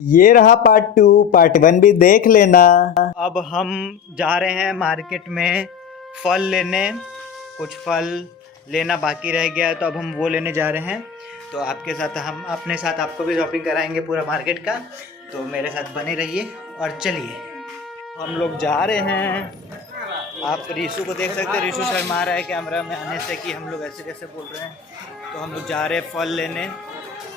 ये रहा part 2, part 1 भी देख लेना। अब हम जा रहे हैं मार्केट में फल लेने। कुछ फल लेना बाकी रह गया है तो अब हम वो लेने जा रहे हैं। तो आपके साथ हम अपने साथ आपको भी शॉपिंग कराएंगे पूरा मार्केट का। तो मेरे साथ बने रहिए और चलिए हम लोग जा रहे हैं। आप रीशु को देख सकते हैं, रीशु शर्मा रहा है कैमरा में आने से कि हम लोग ऐसे कैसे बोल रहे हैं। तो हम लोग जा रहे हैं फल लेने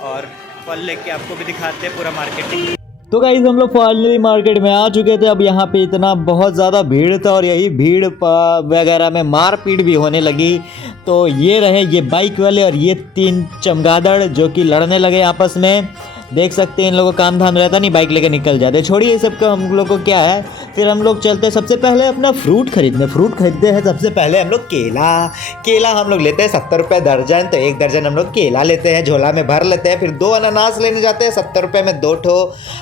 और फल लेके आपको भी दिखाते हैं पूरा मार्केटिंग। तो गाइस हम लोग फाइनली मार्केट में आ चुके थे। अब यहाँ पे इतना बहुत ज़्यादा भीड़ था और यही भीड़ वगैरह में मारपीट भी होने लगी। तो ये रहे ये बाइक वाले और ये 3 चमगादड़ जो कि लड़ने लगे आपस में। देख सकते हैं इन लोगों का काम धाम रहता नहीं, बाइक लेके निकल जाते। छोड़िए ये सब का, हम लोग को क्या है। फिर हम लोग चलते हैं सबसे पहले अपना फ्रूट खरीदने। फ्रूट खरीदते हैं सबसे पहले हम लोग केला हम लोग लेते हैं 70 रुपये दर्जन। तो 1 दर्जन हम लोग केला लेते हैं, झोला में भर लेते हैं। फिर 2 अनानास लेने जाते हैं 70 रुपये में 2 ठो।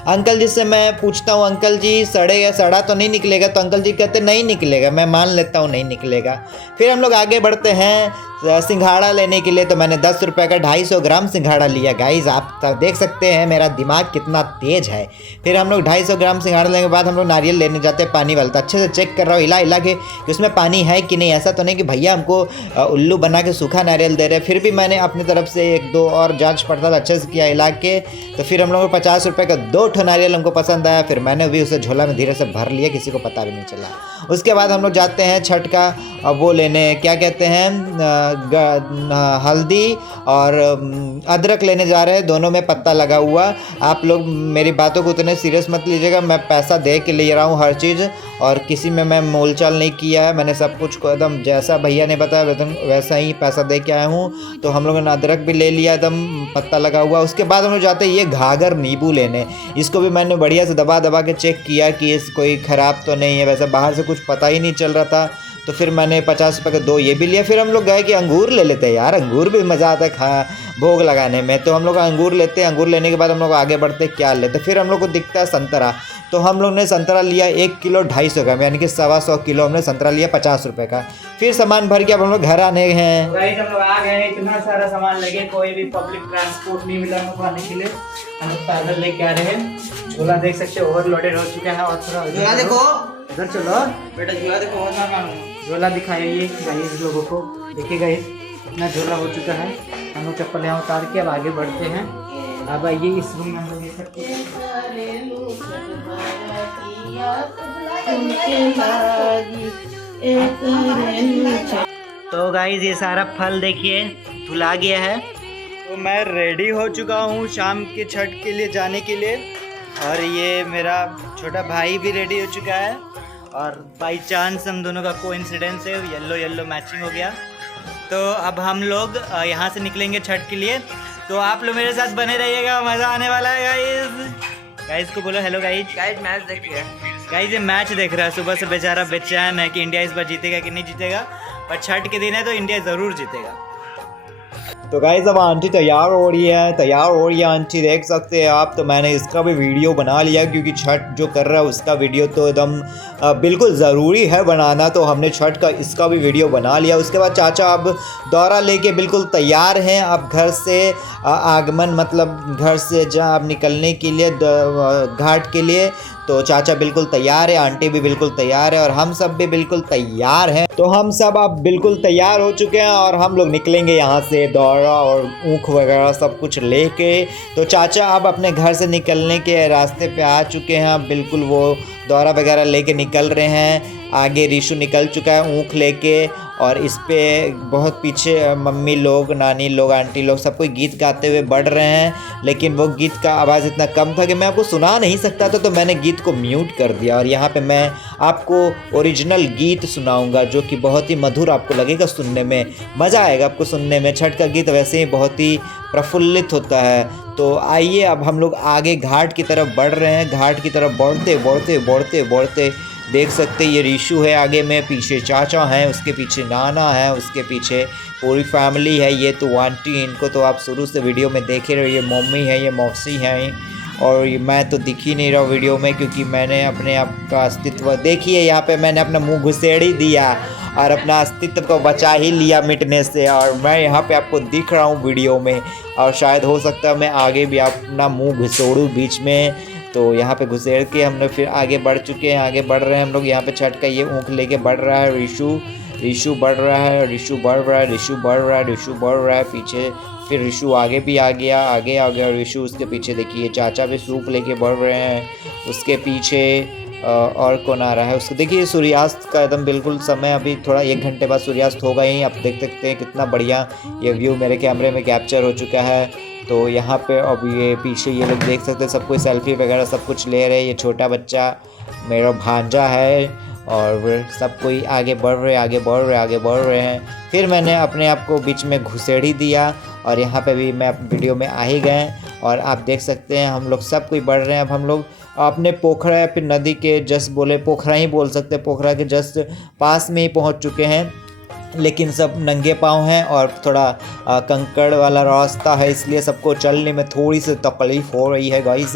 अंकल जी से मैं पूछता हूँ, अंकल जी सड़ा तो नहीं निकलेगा? तो अंकल जी कहते नहीं निकलेगा। मैं मान लेता हूँ नहीं निकलेगा। फिर हम लोग आगे बढ़ते हैं सिंघाड़ा लेने के लिए। तो मैंने 10 रुपये का 250 ग्राम सिंघाड़ा लिया। गाइज आप देख सकते हैं मेरा दिमाग कितना तेज है। फिर हम लोग 250 ग्राम सिंघाड़ा लेने के बाद हम लोग नारियल लेने जाते हैं पानी वाला। तो अच्छे से चेक कर रहा हूँ हिला के कि उसमें पानी है कि नहीं। ऐसा तो नहीं कि भैया हमको उल्लू बना के सूखा नारियल दे रहे। फिर भी मैंने अपनी तरफ से 1-2 और जांच पड़ताल अच्छे से किया हिला के। तो फिर हम लोग को 50 रुपये का 2 ठो नारियल हमको पसंद आया। फिर मैंने भी उसे झोला में धीरे से भर लिया, किसी को पता भी नहीं चला। उसके बाद हम लोग जाते हैं छठ का वो लेने, क्या कहते हैं, हल्दी और अदरक लेने जा रहे हैं। दोनों में पत्ता लगा हुआ। आप लोग मेरी बातों को उतने सीरियस मत लीजिएगा। मैं पैसा दे के ले रहा हूँ हर चीज़, और किसी में मैं मोलचाल नहीं किया है। मैंने सब कुछ को एकदम जैसा भैया ने बताया वैसा ही पैसा दे के आया हूँ। तो हम लोगों ने अदरक भी ले लिया, एकदम पत्ता लगा हुआ। उसके बाद हम लोग जाते हैं ये घाघर नींबू लेने। इसको भी मैंने बढ़िया से दबा के चेक किया कि इस कोई ख़राब तो नहीं है। वैसे बाहर से कुछ पता ही नहीं चल रहा था। तो फिर मैंने 50 रुपये का 2 ये भी लिया। फिर हम लोग गए कि अंगूर ले लेते हैं यार, अंगूर भी मज़ा आता है भोग लगाने में। तो हम लोग अंगूर लेते हैं। अंगूर लेने के बाद हम लोग आगे बढ़ते क्या लेते। फिर हम लोग को दिखता है संतरा। तो हम लोग ने संतरा लिया 1 किलो 250 ग्राम, यानी कि 125 किलो हमने संतरा लिया 50 रुपये का। फिर सामान भर के अब हम लोग घर आने हैं। गाइस हम लोग आ गए, इतना सारा सामान लेके कोई भी पब्लिक ट्रांसपोर्ट नहीं मिला हमको आने के लिए। हम लोग पैदल लेके आ रहे हैं। झोला देख सकते हो ओवरलोडेड हो चुका है। और थोड़ा झोला देखो, इधर चलो बेटा, झोला देखो, झोला दिखाइए गाइस लोगों को। देखिए गाइस इतना झोला हो चुका है। हम लोग चप्पल यहाँ उतार के अब आगे बढ़ते हैं। अब आइए इस रूम में हम लोग देख सकते हैं। तो गाइस ये सारा फल देखिए धुला गया है। तो मैं रेडी हो चुका हूँ शाम के छठ के लिए जाने के लिए। और ये मेरा छोटा भाई भी रेडी हो चुका है। और बाई चांस हम दोनों का कोइंसिडेंस है, येलो येलो मैचिंग हो गया। तो अब हम लोग यहाँ से निकलेंगे छठ के लिए। तो आप लोग मेरे साथ बने रहिएगा, मज़ा आने वाला है गाइस। गाइस को बोलो हेलो गाइस। गाइस मैच देखिए। गाइस ये मैच देख रहा है, सुबह से बेचारा बेचैन है कि इंडिया इस बार जीतेगा कि नहीं जीतेगा। पर छठ के दिन है तो इंडिया ज़रूर जीतेगा। तो गाइस अब आंटी तैयार हो रही है आंटी, देख सकते हैं आप। तो मैंने इसका भी वीडियो बना लिया क्योंकि छठ जो कर रहा है उसका वीडियो तो एकदम बिल्कुल ज़रूरी है बनाना। तो हमने छठ का इसका भी वीडियो बना लिया। उसके बाद चाचा अब दौरा लेके बिल्कुल तैयार हैं। अब घर से आगमन, मतलब घर से जहाँ अब निकलने के लिए घाट के लिए। तो चाचा बिल्कुल तैयार है, आंटी भी बिल्कुल तैयार है और हम सब भी बिल्कुल तैयार हैं। तो हम सब अब बिल्कुल तैयार हो चुके हैं और हम लोग निकलेंगे यहाँ से दौरा और ऊख वगैरह सब कुछ लेके। तो चाचा अब अपने घर से निकलने के रास्ते पे आ चुके हैं। अब बिल्कुल वो दौरा वगैरह लेके निकल रहे हैं। आगे रीशु निकल चुका है ऊख लेके। और इस पे बहुत पीछे मम्मी लोग, नानी लोग, आंटी लोग सब कोई गीत गाते हुए बढ़ रहे हैं। लेकिन वो गीत का आवाज़ इतना कम था कि मैं आपको सुना नहीं सकता था। तो मैंने गीत को म्यूट कर दिया और यहाँ पे मैं आपको ओरिजिनल गीत सुनाऊंगा जो कि बहुत ही मधुर आपको लगेगा सुनने में, मज़ा आएगा आपको सुनने में। छठ का गीत वैसे ही बहुत ही प्रफुल्लित होता है। तो आइए अब हम लोग आगे घाट की तरफ बढ़ रहे हैं। घाट की तरफ बढ़ते देख सकते ये रीशु है आगे में, पीछे चाचा हैं, उसके पीछे नाना है, उसके पीछे पूरी फैमिली है। ये तो आंटी, इनको तो आप शुरू से वीडियो में देखे रहे। ये मम्मी है, ये मौसी हैं। और मैं तो दिख ही नहीं रहा वीडियो में क्योंकि मैंने अपने आप का अस्तित्व, देखिए यहाँ पे मैंने अपना मुंह घुसेड़ ही दिया। और अपना अस्तित्व को बचा ही लिया मिटने से। और मैं यहाँ पे आपको दिख रहा हूँ वीडियो में, और शायद हो सकता है मैं आगे भी अपना मुंह घुसोड़ूँ बीच में। तो यहाँ पे घुसेड़ के हम लोग फिर आगे बढ़ चुके हैं, आगे बढ़ रहे हैं हम लोग। यहाँ पे छठ का ये ऊँख लेके बढ़ रहा है ऋषु बढ़ रहा है, ऋषु बढ़ रहा है, ऋषु बढ़ रहा है, ऋषु बढ़ रहा है पीछे। फिर ऋषु आगे भी आ गया, आगे आ गया ऋषु। उसके पीछे देखिए चाचा भी सूप लेके बढ़ रहे हैं। उसके पीछे और कौन आ रहा है उसको देखिए। सूर्यास्त का एकदम बिल्कुल समय, अभी थोड़ा 1 घंटे बाद सूर्यास्त होगा ही। आप देख सकते हैं कितना बढ़िया ये व्यू मेरे कैमरे में कैप्चर हो चुका है। तो यहाँ पे अब ये पीछे ये लोग देख सकते हैं, सब कोई सेल्फी वगैरह सब कुछ ले रहे हैं। ये छोटा बच्चा मेरा भांजा है, और सब कोई आगे बढ़ रहे हैं। फिर मैंने अपने आप को बीच में घुसेड़ ही दिया, और यहाँ पे भी मैं वीडियो में आ ही गए। और आप देख सकते हैं हम लोग सब कोई बढ़ रहे हैं। अब हम लोग अपने पोखरा या फिर नदी के जस्ट बोले पोखरा ही बोल सकते हैं, पोखरा के जस्ट पास में ही पहुँच चुके हैं। लेकिन सब नंगे पाँव हैं और थोड़ा कंकड़ वाला रास्ता है, इसलिए सबको चलने में थोड़ी सी तकलीफ़ हो रही है गाइस।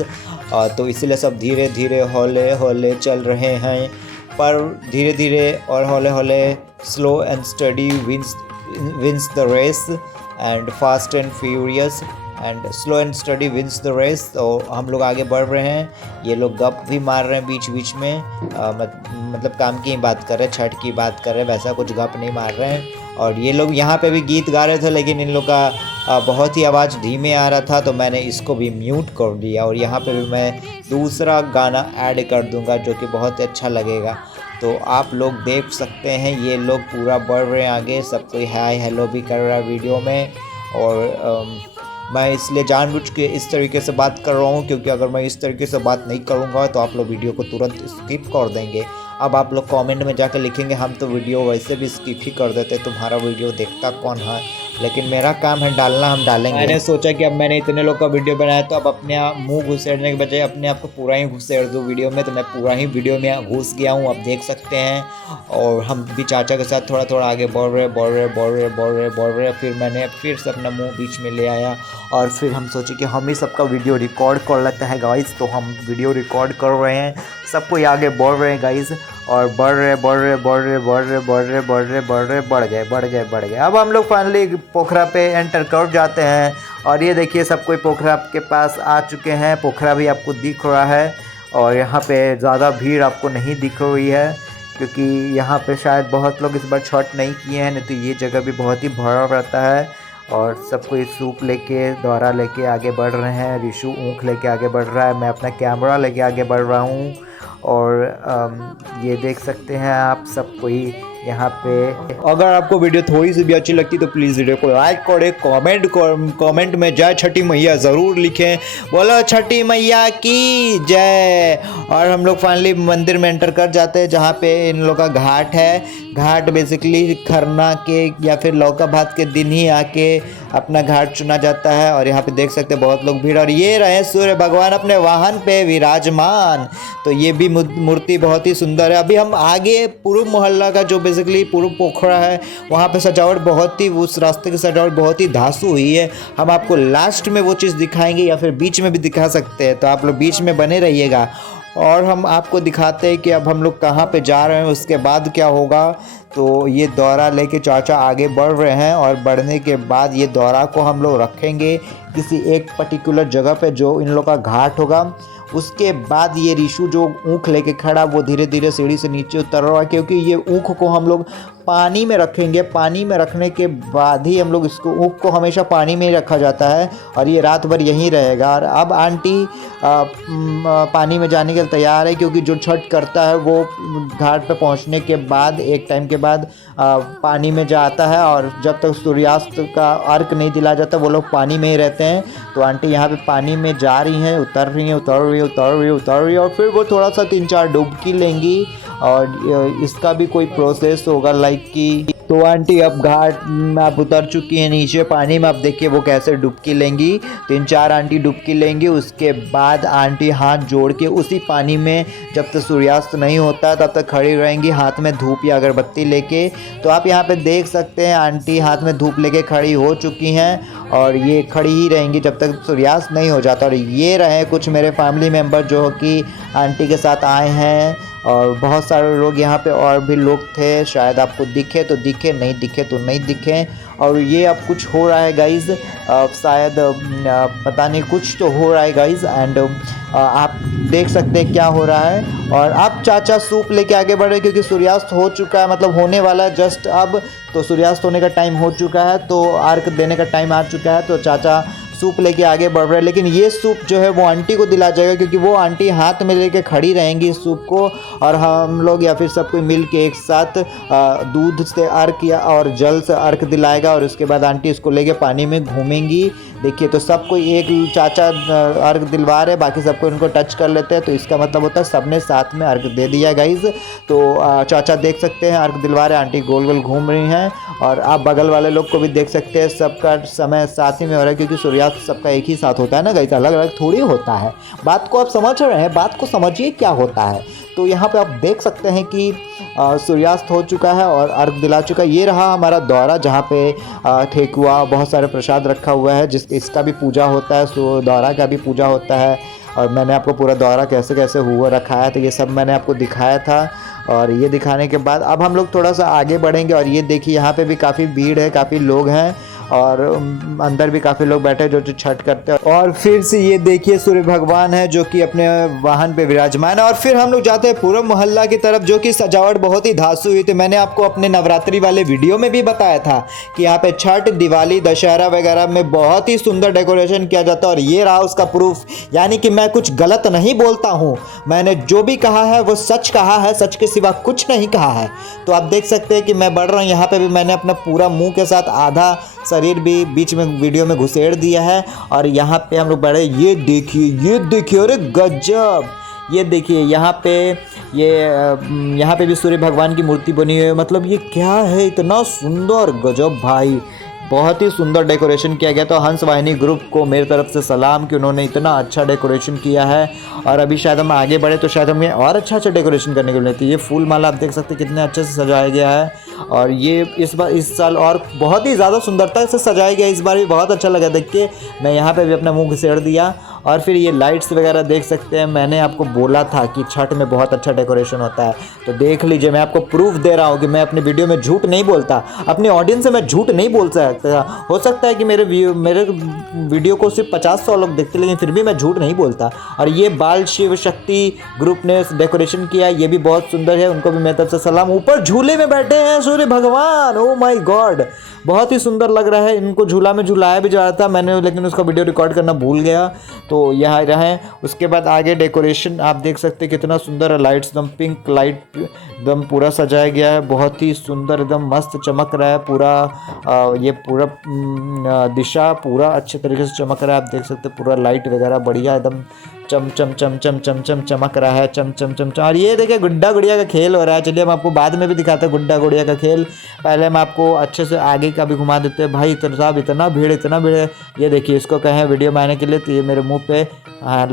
तो इसलिए सब धीरे धीरे हौले हौले चल रहे हैं, पर धीरे धीरे और हौले हौले। Slow and steady wins the race, and fast and furious and slow and steady wins the race. तो हम लोग आगे बढ़ रहे हैं। ये लोग गप भी मार रहे हैं बीच बीच में, मतलब काम की ही बात कर रहे हैं, छठ की बात कर रहे हैं, वैसा कुछ गप नहीं मार रहे हैं। और ये लोग यहाँ पे भी गीत गा रहे थे, लेकिन इन लोग का बहुत ही आवाज़ धीमे आ रहा था, तो मैंने इसको भी म्यूट कर दिया। और यहाँ पे भी मैं दूसरा गाना ऐड कर दूँगा जो कि बहुत अच्छा लगेगा। तो आप लोग देख सकते हैं ये लोग पूरा बढ़ रहे हैं आगे, सब कोई हाय हेलो भी कर रहा है वीडियो में। और मैं इसलिए जानबूझ के इस तरीके से बात कर रहा हूँ, क्योंकि अगर मैं इस तरीके से बात नहीं करूँगा तो आप लोग वीडियो को तुरंत स्किप कर देंगे। अब आप लोग कमेंट में जाकर लिखेंगे हम तो वीडियो वैसे भी स्किप ही कर देते, तुम्हारा वीडियो देखता कौन है। लेकिन मेरा काम है डालना, हम डालेंगे। मैंने सोचा कि अब मैंने इतने लोग का वीडियो बनाया, तो अब अपने मुंह घुसेड़ने के बजाय अपने आप को पूरा ही घुसेड़ दूँ वीडियो में। तो मैं पूरा ही वीडियो में घुस गया हूँ, आप देख सकते हैं। और हम भी चाचा के साथ थोड़ा थोड़ा आगे बढ़ रहे। फिर मैंने फिर से अपना मुँह बीच में ले आया, और फिर हम सोचे कि हम ही सबका वीडियो रिकॉर्ड कर लेते हैं गाइस। तो हम वीडियो रिकॉर्ड कर रहे हैं, सब कोई आगे बढ़ रहे हैं गाइस। और बढ़ गए। अब हम लोग फाइनली पोखरा पे एंटर कर जाते हैं। और ये देखिए सब कोई पोखरा के पास आ चुके हैं। पोखरा भी आपको दिख रहा है, और यहाँ पे ज़्यादा भीड़ आपको नहीं दिख रही है, क्योंकि यहाँ पे शायद बहुत लोग इस बार छठ नहीं किए हैं, नहीं तो ये जगह भी बहुत ही भरा रहता है। और सब कोई सूप लेके द्वारा लेके आगे बढ़ रहे हैं। ऋषु ऊँख लेके आगे बढ़ रहा है, मैं अपना कैमरा लेके आगे बढ़ रहा हूँ। और ये देख सकते हैं आप सब कोई यहाँ पे। अगर आपको वीडियो थोड़ी सी भी अच्छी लगती तो प्लीज़ वीडियो को लाइक करें, कमेंट में जय छठी मैया ज़रूर लिखें, बोलो छठी मैया की जय। और हम लोग फाइनली मंदिर में एंटर कर जाते हैं, जहाँ पे इन लोग का घाट है। घाट बेसिकली खरना के या फिर लौका भात के दिन ही आके अपना घाट चुना जाता है। और यहाँ पे देख सकते हैं बहुत लोग भीड़, और ये रहे सूर्य भगवान अपने वाहन पे विराजमान। तो ये भी मूर्ति बहुत ही सुंदर है। अभी हम आगे पूर्व मोहल्ला का जो बेसिकली पूर्व पोखरा है, वहाँ पे सजावट बहुत ही, उस रास्ते की सजावट बहुत ही धांसू हुई है। हम आपको लास्ट में वो चीज़ दिखाएंगे, या फिर बीच में भी दिखा सकते हैं, तो आप लोग बीच में बने रहिएगा। और हम आपको दिखाते हैं कि अब हम लोग कहाँ पे जा रहे हैं, उसके बाद क्या होगा। तो ये दौरा लेके चाचा आगे बढ़ रहे हैं, और बढ़ने के बाद ये दौरा को हम लोग रखेंगे किसी एक पर्टिकुलर जगह पे जो इन लोग का घाट होगा। उसके बाद ये ऋषु जो ऊँख लेके खड़ा, वो धीरे धीरे सीढ़ी से नीचे उतर रहा है, क्योंकि ये ऊँख को हम लोग पानी में रखेंगे। पानी में रखने के बाद ही हम लोग इसको, ऊँख को हमेशा पानी में ही रखा जाता है, और ये रात भर यहीं रहेगा। और अब आंटी पानी में जाने के लिए तैयार है, क्योंकि जो छठ करता है वो घाट पे पहुंचने के बाद एक टाइम के बाद पानी में जाता है, और जब तक सूर्यास्त का अर्घ नहीं दिला जाता वो लोग पानी में ही रहते हैं। तो आंटी यहाँ पे पानी में जा रही हैं, उतर रही हैं, और फिर वो थोड़ा सा 3-4 डुबकी लेंगी। और इसका भी कोई प्रोसेस होगा लाइक कि, तो आंटी अब घाट में आप उतर चुकी हैं नीचे पानी में। अब देखिए वो कैसे डुबकी लेंगी, 3-4 आंटी डुबकी लेंगी। उसके बाद आंटी हाथ जोड़ के उसी पानी में जब तक सूर्यास्त नहीं होता तब तक खड़ी रहेंगी, हाथ में धूप या अगरबत्ती लेके। तो आप यहाँ पे देख सकते हैं आंटी हाथ में धूप लेके खड़ी हो चुकी हैं। और ये खड़ी ही रहेंगी जब तक सूर्यास्त नहीं हो जाता। और ये रहे कुछ मेरे फैमिली मेम्बर जो कि आंटी के साथ आए हैं, और बहुत सारे लोग यहाँ पे और भी लोग थे, शायद आपको दिखे तो दिखे, नहीं दिखे तो नहीं दिखे। और ये अब कुछ हो रहा है गाइज़, शायद पता नहीं कुछ तो हो रहा है गाइज़। एंड आप देख सकते हैं क्या हो रहा है। और अब चाचा सूप लेके आगे बढ़ रहे क्योंकि सूर्यास्त हो चुका है, मतलब होने वाला है जस्ट अब। तो सूर्यास्त होने का टाइम हो चुका है, तो अर्घ देने का टाइम आ चुका है, तो चाचा सूप लेके आगे बढ़ रहे हैं। लेकिन ये सूप जो है वो आंटी को दिला जाएगा क्योंकि वो आंटी हाथ में लेके खड़ी रहेंगी इस सूप को, और हम लोग या फिर सब कोई मिल के एक साथ दूध से अर्घ या और जल से अर्घ दिलाएगा, और उसके बाद आंटी इसको लेके पानी में घूमेंगी। देखिए तो सबको एक चाचा अर्घ दिलवा रहे, बाकी सबको इनको टच कर लेते हैं, तो इसका मतलब होता है सबने साथ में अर्घ दे दिया गाइज। तो चाचा देख सकते हैं अर्घ दिलवा रहे, आंटी गोल गोल घूम रही हैं, और आप बगल वाले लोग को भी देख सकते हैं, सबका समय साथ ही में हो रहा है क्योंकि सूर्यास्त सबका एक ही साथ होता है ना गाइज, अलग अलग थोड़ी होता है। बात को आप समझ रहे हैं, बात को समझिए क्या होता है। तो यहाँ पे आप देख सकते हैं कि सूर्यास्त हो चुका है और अर्घ दिला चुका है। ये रहा हमारा दौरा जहाँ पे ठेकुआ, बहुत सारे प्रसाद रखा हुआ है, इसका भी पूजा होता है, सो दौरा का भी पूजा होता है। और मैंने आपको पूरा दौरा कैसे कैसे हुआ रखा है, तो ये सब मैंने आपको दिखाया था। और ये दिखाने के बाद अब हम लोग थोड़ा सा आगे बढ़ेंगे, और ये देखिए यहाँ पे भी काफ़ी भीड़ है, काफ़ी लोग हैं, और अंदर भी काफ़ी लोग बैठे जो छठ करते हैं। और फिर से ये देखिए सूर्य भगवान है जो कि अपने वाहन पे विराजमान है। और फिर हम लोग जाते हैं पूरब मोहल्ला की तरफ, जो कि सजावट बहुत ही धांसू हुई थी। मैंने आपको अपने नवरात्रि वाले वीडियो में भी बताया था कि यहाँ पे छठ, दिवाली, दशहरा वगैरह में बहुत ही सुंदर डेकोरेशन किया जाता है। और ये रहा उसका प्रूफ, यानी कि मैं कुछ गलत नहीं बोलता हूँ, मैंने जो भी कहा है वो सच कहा है, सच के सिवा कुछ नहीं कहा है। तो आप देख सकते हैं कि मैं बढ़ रहा हूँ, यहाँ पे भी मैंने अपना पूरा मुंह के साथ आधा शरीर भी बीच में वीडियो में घुसेड़ दिया है। और यहाँ पे हम लोग बढ़े, ये देखिए, अरे गजब, ये देखिए यहाँ पे भी सूर्य भगवान की मूर्ति बनी हुई है। मतलब ये क्या है, इतना सुंदर, गजब भाई, बहुत ही सुंदर डेकोरेशन किया गया। तो हंस वाहिनी ग्रुप को मेरी तरफ से सलाम कि उन्होंने इतना अच्छा डेकोरेशन किया है। और अभी शायद हम आगे बढ़े तो शायद हमें और अच्छा डेकोरेशन करने को मिलती है। ये फूल माला आप देख सकते हैं कितने अच्छे से सजाया गया है, और ये इस साल और बहुत ही ज़्यादा सुंदरता से सजाया गया। इस बार भी बहुत अच्छा लगा देख के, मैं यहाँ पे भी अपना मुंह घुसेड़ दिया। और फिर ये लाइट्स वगैरह देख सकते हैं, मैंने आपको बोला था कि छठ में बहुत अच्छा डेकोरेशन होता है, तो देख लीजिए, मैं आपको प्रूफ दे रहा हूँ कि मैं अपनी वीडियो में झूठ नहीं बोलता, अपनी ऑडियंस से मैं झूठ नहीं बोल सकता। हो सकता है कि मेरे वीडियो को सिर्फ 50-100 लोग देखते, लेकिन फिर भी मैं झूठ नहीं बोलता। और ये बाल शिव शक्ति ग्रुप ने डेकोरेशन किया, ये भी बहुत सुंदर है, उनको भी मेरी तरफ से सलाम। ऊपर झूले में बैठे हैं सूर्य भगवान, ओ माय गॉड, बहुत ही सुंदर लग रहा है। इनको झूला में झुलाया भी जा रहा था मैंने, लेकिन उसका वीडियो रिकॉर्ड करना भूल गया, तो यहाँ रहे। उसके बाद आगे डेकोरेशन आप देख सकते हैं कितना सुंदर है, लाइट्स एकदम पिंक लाइट एकदम पूरा सजाया गया है, बहुत ही सुंदर, एकदम मस्त चमक रहा है पूरा। ये पूरा दिशा पूरा अच्छे तरीके से चमक रहा है, आप देख सकते हैं पूरा लाइट वगैरह बढ़िया एकदम चम चम चम चम चम चम चमक रहा है, चम चम चम चम। और ये देखिए गुड्डा गुड़िया का खेल हो रहा है। चलिए हम आपको बाद में भी दिखाते हैं गुड्डा गुड़िया का खेल, पहले हम आपको अच्छे से आगे का भी घुमा देते हैं। भाई साहब इतना भीड़ है, ये देखिए, इसको कहें वीडियो बनाने के लिए, तो ये मेरे मुंह पे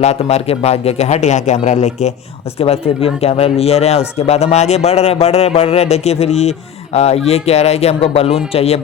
लात मार के भाग गया कि हट यहाँ कैमरा लेके। उसके बाद फिर भी हम कैमरा लिए रहे हैं, उसके बाद हम आगे बढ़ रहे। देखिए फिर ये कह रहा है कि हमको बलून चाहिए,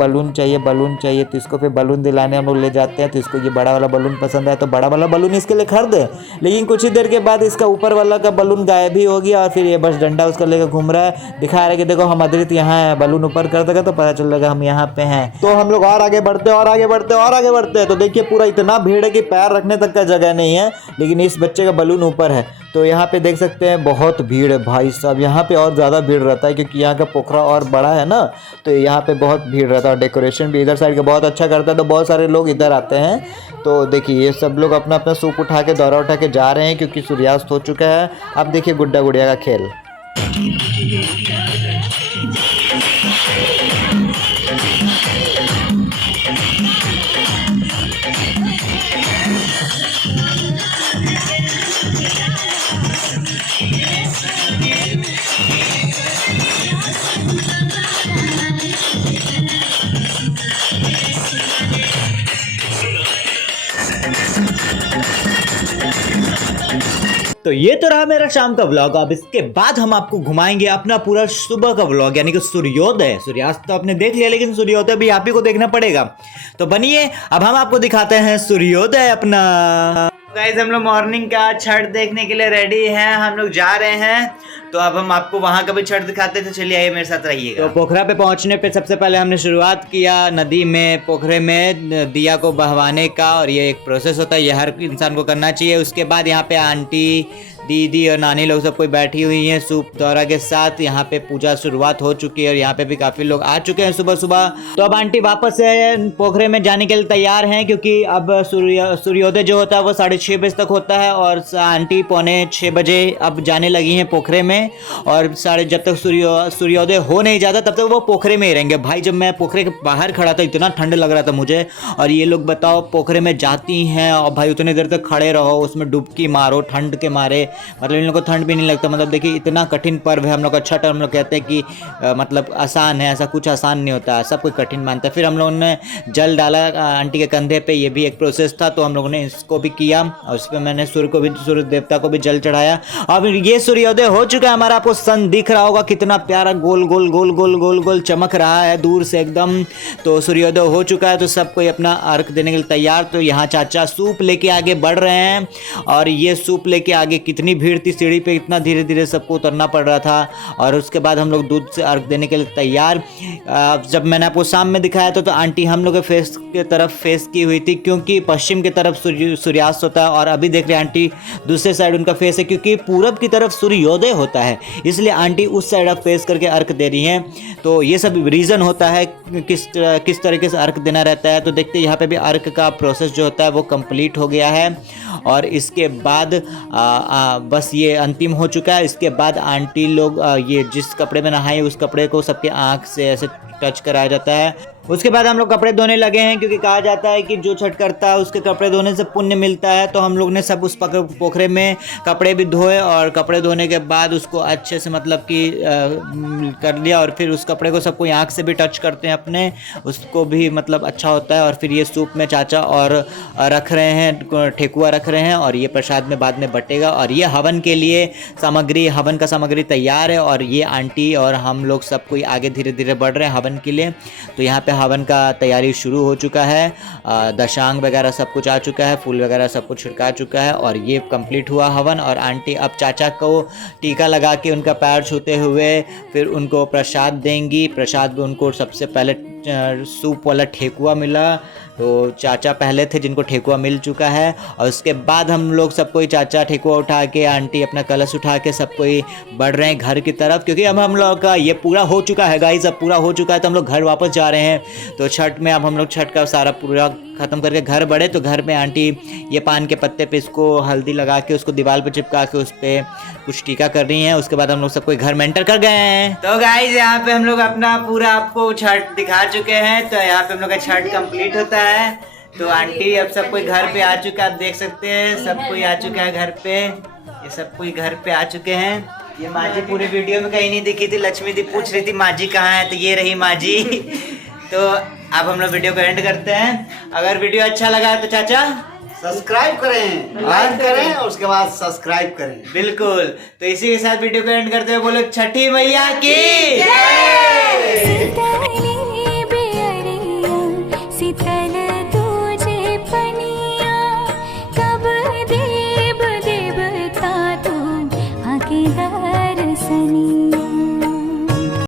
तो इसको फिर बलून दिलाने हम लोग ले जाते हैं। तो इसको ये बड़ा वाला बलून पसंद है, तो बड़ा वाला बलून इसके लिए खरीदे, लेकिन कुछ ही देर के बाद इसका ऊपर वाला का बलून गायब ही हो गया। और फिर ये बस डंडा उसका लेकर घूम रहा है, दिखा रहा है कि देखो हम अद्रित यहाँ है, बलून ऊपर कर देगा तो पता चलेगा हम यहाँ पे हैं। तो हम लोग और आगे बढ़ते हैं, तो देखिए पूरा इतना भीड़ है कि पैर रखने तक का जगह नहीं है, लेकिन इस बच्चे का बलून ऊपर है। तो यहाँ पे देख सकते हैं बहुत भीड़ है भाई साहब, यहाँ पे और ज़्यादा भीड़ रहता है क्योंकि यहाँ का पोखरा और बड़ा है ना, तो यहाँ पे बहुत भीड़ रहता है। डेकोरेशन भी इधर साइड का बहुत अच्छा करता है, तो बहुत सारे लोग इधर आते हैं। तो देखिए ये सब लोग अपना अपना सूप उठा के, दौरा उठा के जा रहे हैं क्योंकि सूर्यास्त हो चुका है। अब देखिए गुड्डा गुड़िया का खेल। तो ये तो रहा मेरा शाम का व्लॉग। अब इसके बाद हम आपको घुमाएंगे अपना पूरा सुबह का व्लॉग, यानी कि सूर्योदय। सूर्यास्त तो आपने देख लिया, लेकिन सूर्योदय भी आप ही को देखना पड़ेगा। तो बनिए, अब हम आपको दिखाते हैं सूर्योदय अपना। गाइस, हम लोग मॉर्निंग का छठ देखने के लिए रेडी हैं, हम लोग जा रहे हैं। तो अब हम आपको वहां का भी छठ दिखाते हैं, तो चलिए आइए मेरे साथ रहिएगा। तो पोखरा पे पहुंचने पे सबसे पहले हमने शुरुआत किया नदी में, पोखरे में दिया को बहवाने का, और ये एक प्रोसेस होता है, ये हर इंसान को करना चाहिए। उसके बाद यहाँ पे आंटी, दीदी और नानी लोग सब कोई बैठी हुई हैं सूप दौरा के साथ। यहाँ पे पूजा शुरुआत हो चुकी है और यहाँ पे भी काफ़ी लोग आ चुके हैं सुबह सुबह। तो अब आंटी वापस से पोखरे में जाने के लिए तैयार हैं, क्योंकि अब सूर्योदय जो होता है वो 6:30 बजे तक होता है, और आंटी 5:45 बजे अब जाने लगी हैं पोखरे में। और जब तक सूर्योदय हो नहीं जाता तब तक वो पोखरे में ही रहेंगे। भाई, जब मैं पोखरे के बाहर खड़ा था इतना ठंड लग रहा था मुझे, और ये लोग बताओ पोखरे में जाती हैं और भाई उतनी देर तक खड़े रहो, उसमें डुबकी मारो ठंड के मारे। मतलब इन लोग को ठंड भी नहीं लगता। मतलब देखिए, इतना कठिन पर्व है हम लोग का छठ, और हम लोग कहते हैं कि मतलब आसान है, ऐसा कुछ आसान नहीं होता है, सब कुछ कठिन मानता है। फिर हम लोगों ने जल डाला आंटी के कंधे पे, ये भी एक प्रोसेस था, तो हम लोगों ने इसको भी किया, और उस पर मैंने सूर्य देवता को भी जल चढ़ाया। अब ये सूर्योदय हो चुका है हमारा। आपको सन दिख रहा होगा कितना प्यारा गोल गोल गोल गोल गोल गोल चमक रहा है दूर से एकदम। तो सूर्योदय हो चुका है, तो सब कोई अपना अर्घ देने के लिए तैयार। तो यहाँ चाचा सूप लेके आगे बढ़ रहे हैं, और ये सूप लेके आगे कितनी भीड़ थी, सीढ़ी पे इतना धीरे धीरे सबको उतरना पड़ रहा था। और उसके बाद हम लोग दूध से अर्घ देने के लिए तैयार। जब मैंने आपको शाम में दिखाया था, तो आंटी हम लोग के फेस के तरफ फेस की हुई थी, क्योंकि पश्चिम की तरफ सूर्यास्त होता है, और अभी देख रहे हैं आंटी दूसरे साइड उनका फेस है, क्योंकि पूरब की तरफ सूर्योदय होता है, इसलिए आंटी उस साइड अब फेस करके अर्घ दे रही हैं। तो ये सब रीज़न होता है किस तरीके से अर्घ देना रहता है। तो देखते हैं यहाँ पे भी अर्घ का प्रोसेस जो होता है वो कंप्लीट हो गया है, और इसके बाद बस ये अंतिम हो चुका है। इसके बाद आंटी लोग ये जिस कपड़े में नहाए उस कपड़े को सबके आँख से ऐसे टच कराया जाता है। उसके बाद हम लोग कपड़े धोने लगे हैं, क्योंकि कहा जाता है कि जो छठ करता है उसके कपड़े धोने से पुण्य मिलता है। तो हम लोग ने सब उस पोखरे में कपड़े भी धोए, और कपड़े धोने के बाद उसको अच्छे से मतलब कि कर लिया, और फिर उस कपड़े को सबको आँख से भी टच करते हैं अपने, उसको भी मतलब अच्छा होता है। और फिर ये सूप में चाचा और रख रहे हैं, ठेकुआ रख रहे हैं, और ये प्रसाद में बाद में बटेगा। और ये हवन के लिए हवन का सामग्री तैयार है, और ये आंटी और हम लोग सब कोई आगे धीरे धीरे बढ़ रहे हैं हवन के लिए। तो यहाँ पे हवन का तैयारी शुरू हो चुका है, दशांग वगैरह सब कुछ आ चुका है, फूल वगैरह सब कुछ छिड़का चुका है, और ये कंप्लीट हुआ हवन। और आंटी अब चाचा को टीका लगा के उनका पैर छूते हुए फिर उनको प्रसाद देंगी। प्रसाद में उनको सबसे पहले सूप वाला ठेकुआ मिला, तो चाचा पहले थे जिनको ठेकुआ मिल चुका है। और उसके बाद हम लोग सब कोई चाचा ठेकुआ उठा के, आंटी अपना कलश उठा के सब कोई बढ़ रहे हैं घर की तरफ, क्योंकि अब हम लोग का ये पूरा हो चुका है गाइस, अब पूरा हो चुका है, तो हम लोग घर वापस जा रहे हैं। तो छठ में अब हम लोग छठ का सारा पूरा ख़त्म करके घर बढ़े। तो घर में आंटी ये पान के पत्ते पे इसको हल्दी लगा के उसको दीवार पे चिपका के उस पर कुछ टीका कर रही हैं। उसके बाद हम लोग सब कोई घर में एंटर कर गए हैं। तो गाइस, यहाँ पे हम लोग अपना पूरा आपको छठ दिखा चुके हैं। तो यहाँ पे हम लोग का छठ कंप्लीट होता है। तो आंटी अब सब कोई घर पे आ चुका है, आप देख सकते हैं सब कोई आ चुका है घर पे, ये सब कोई घर पे आ चुके हैं। ये माँ जी पूरी वीडियो में कहीं नहीं दिखी थी, लक्ष्मी दी पूछ रही थी माँ जी कहाँ है, तो ये रही माँ जी। तो अब हम लोग वीडियो को एंड करते हैं। अगर वीडियो अच्छा लगा तो चाचा सब्सक्राइब करें, लाइक करें, और उसके बाद सब्सक्राइब करें। बिल्कुल। तो इसी के साथ वीडियो को एंड करते हुए बोलो छठी मैया की जय।